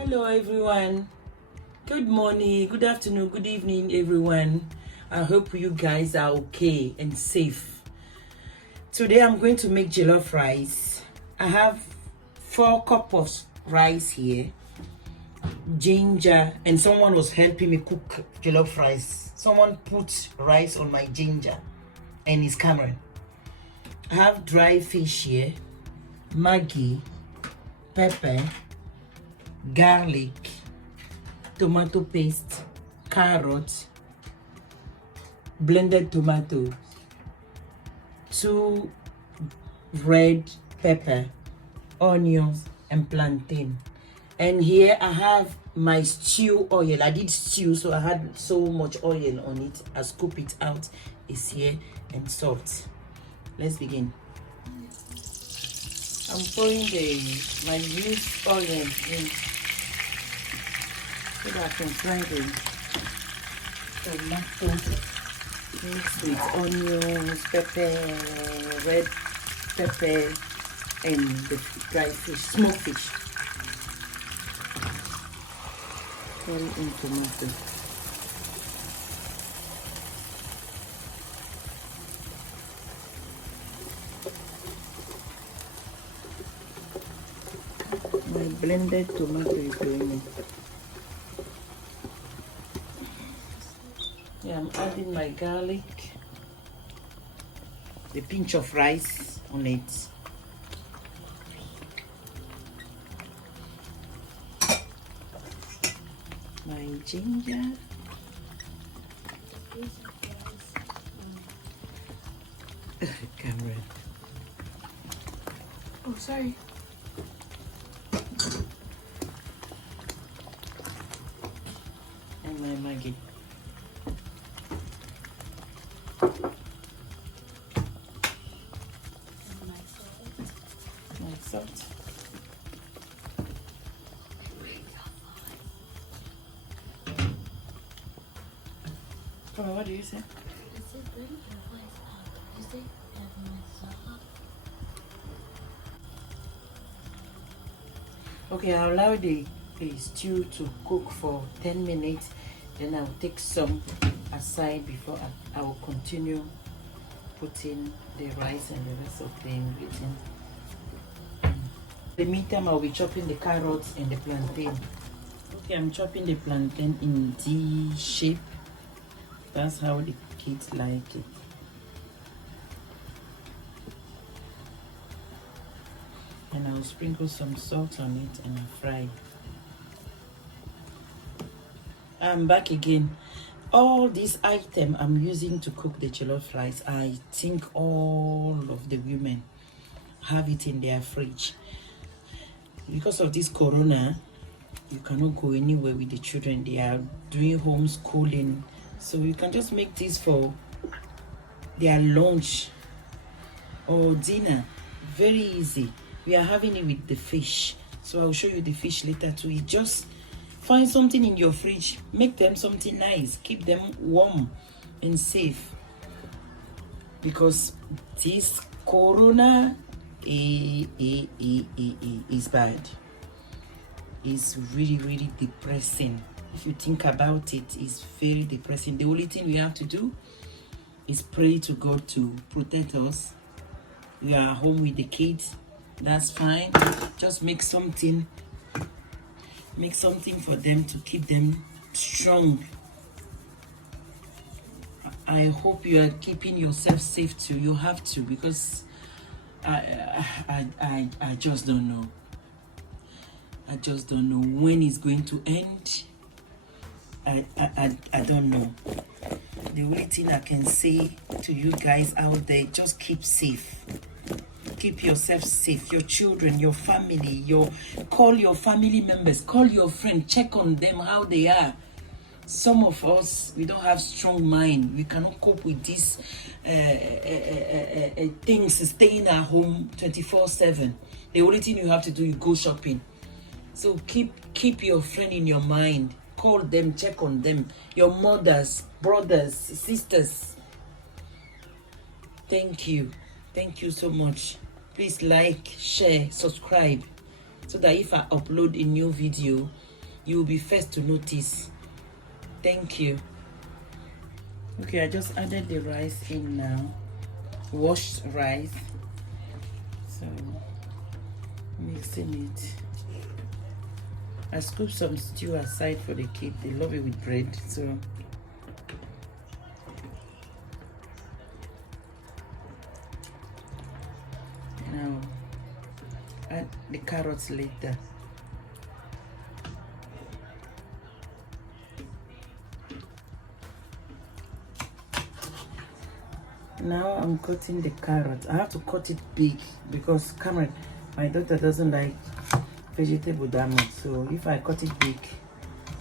Hello everyone, good morning, good afternoon, good evening everyone. I hope you guys are okay and safe. Today I'm going to make jollof rice. I have 4 cups of rice here, ginger, and someone was helping me cook jollof rice. Someone put rice on my ginger and it's Cameron. I have dry fish here, Maggi, pepper, garlic, tomato paste, carrot, blended tomato, 2 red pepper, onions, and plantain. And here I have my stew oil. I did stew, so I had so much oil on it. I scoop it out. It's here, and salt. Let's begin. I'm pouring my used oil in so that I can fry the tomato mixed with onions, pepper, red pepper, and the dry fish, smoked fish. Pour in tomato. My blended tomato is going in. Yeah, I'm adding my garlic, the pinch of rice on it. My ginger. Cameron. Oh, sorry. And my Maggi. My salt. Come on, what do you say? Okay, I'll allow the stew to cook for 10 minutes. Then I'll take some aside before I will continue putting the rice and the rest of the ingredients. In the meantime, I'll be chopping the carrots and the plantain. Okay, I'm chopping the plantain in D shape. That's how the kids like it. And I'll sprinkle some salt on it and fry. I'm back again. All these items I'm using to cook the jollof rice, I think all of the women have it in their fridge. Because of this corona, you cannot go anywhere with the children. They are doing homeschooling, so you can just make this for their lunch or dinner. Very easy. We are having it with the fish, so I'll show you the fish later too. You just find something in your fridge, make them something nice, keep them warm and safe, because this corona is bad. It's really depressing. If you think about it, it's very depressing. The only thing we have to do is pray to God to protect us. We are home with the kids, that's fine. Just make something for them to keep them strong. I hope you are keeping yourself safe too. You have to, because I just don't know. I just don't know when it's going to end. I don't know. The only thing I can say to you guys out there, just keep safe. Keep yourself safe, your children, your family, call your family members, call your friends, check on them, how they are. Some of us, we don't have strong mind. We cannot cope with these things, staying at home 24/7. The only thing you have to do is go shopping. So keep your friend in your mind. Call them, check on them. Your mothers, brothers, sisters. Thank you. Thank you so much. Please like, share, subscribe, so that if I upload a new video, you will be first to notice. Thank you. Okay, I just added the rice in now, washed rice. So mixing it. I scooped some stew aside for the kids. They love it with bread, so now add the carrots later. Now I'm cutting the carrot. I have to cut it big because Cameron, my daughter, doesn't like vegetable that much. So if I cut it big,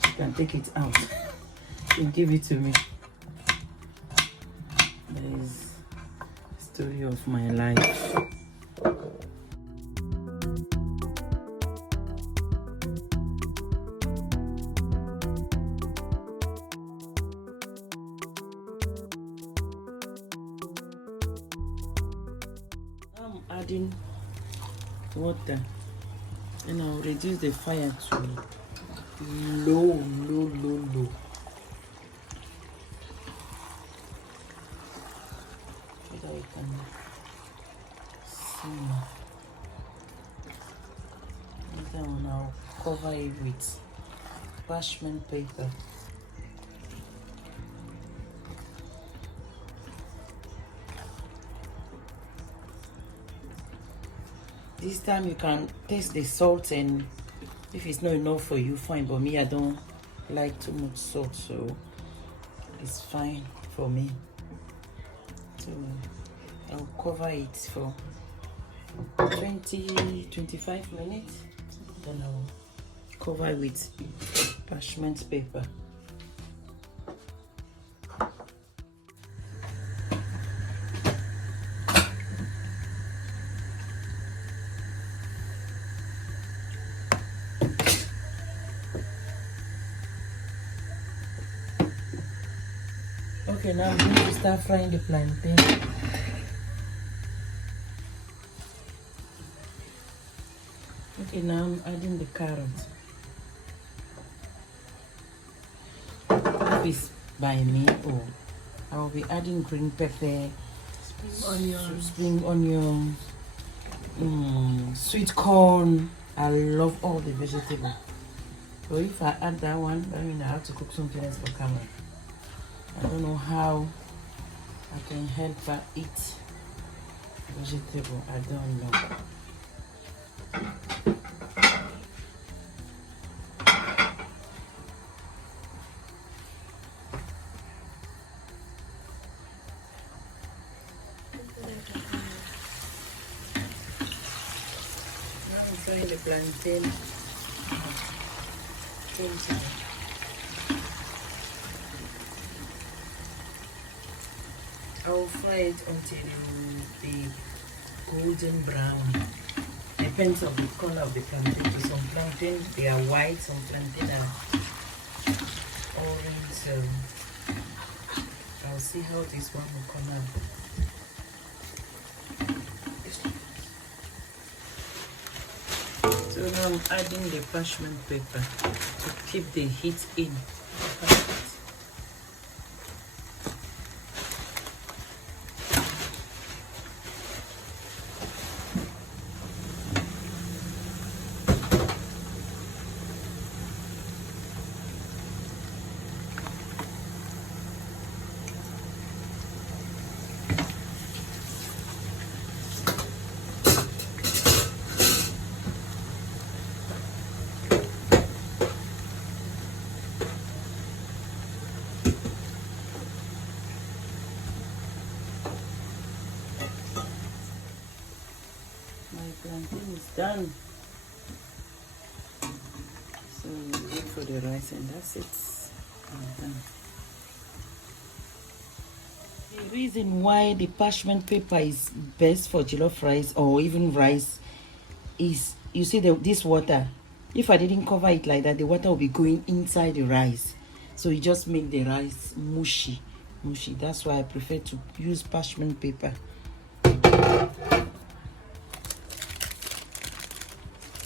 she can take it out and give it to me. That is the story of my life. I'm adding water and I'll reduce the fire to low. So that we can simmer. And then I'll cover it with parchment paper. This time you can taste the salt, and if it's not enough for you, fine. But me, I don't like too much salt, so it's fine for me. So I'll cover it for 20-25 minutes. Then I'll cover it with parchment paper. Okay, now I'm going to start frying the plantain. Okay, now I'm adding the carrot. If it's by me, or I will be adding green pepper, spring onion, sweet corn. I love all the vegetables. So if I add that one, that means I have to cook something else for camera. I don't know how I can help her eat vegetable. I don't know. Now I'm frying the plantain. I'll fry it until it will be golden brown. Depends on the color of the plantain. So some plantain they are white, some plantain are orange. So I'll see how this one will come out. So now I'm adding the parchment paper to keep the heat in. My plantain is done. So wait for the rice and that's it. I'm done. The reason why the parchment paper is best for jollof rice or even rice is, you see this water. If I didn't cover it like that, the water will be going inside the rice. So it just make the rice mushy. That's why I prefer to use parchment paper.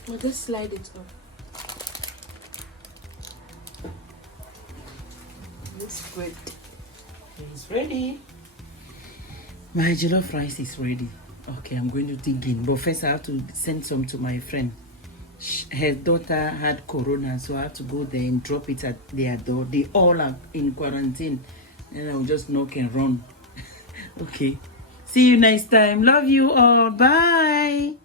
We'll just slide it up. It's good. It's ready. My jollof rice is ready. Okay, I'm going to dig in. But first I have to send some to my friend. Her daughter had corona, so I have to go there and drop it at their door. They all are in quarantine. And I'll just knock and run. Okay. See you next time. Love you all. Bye.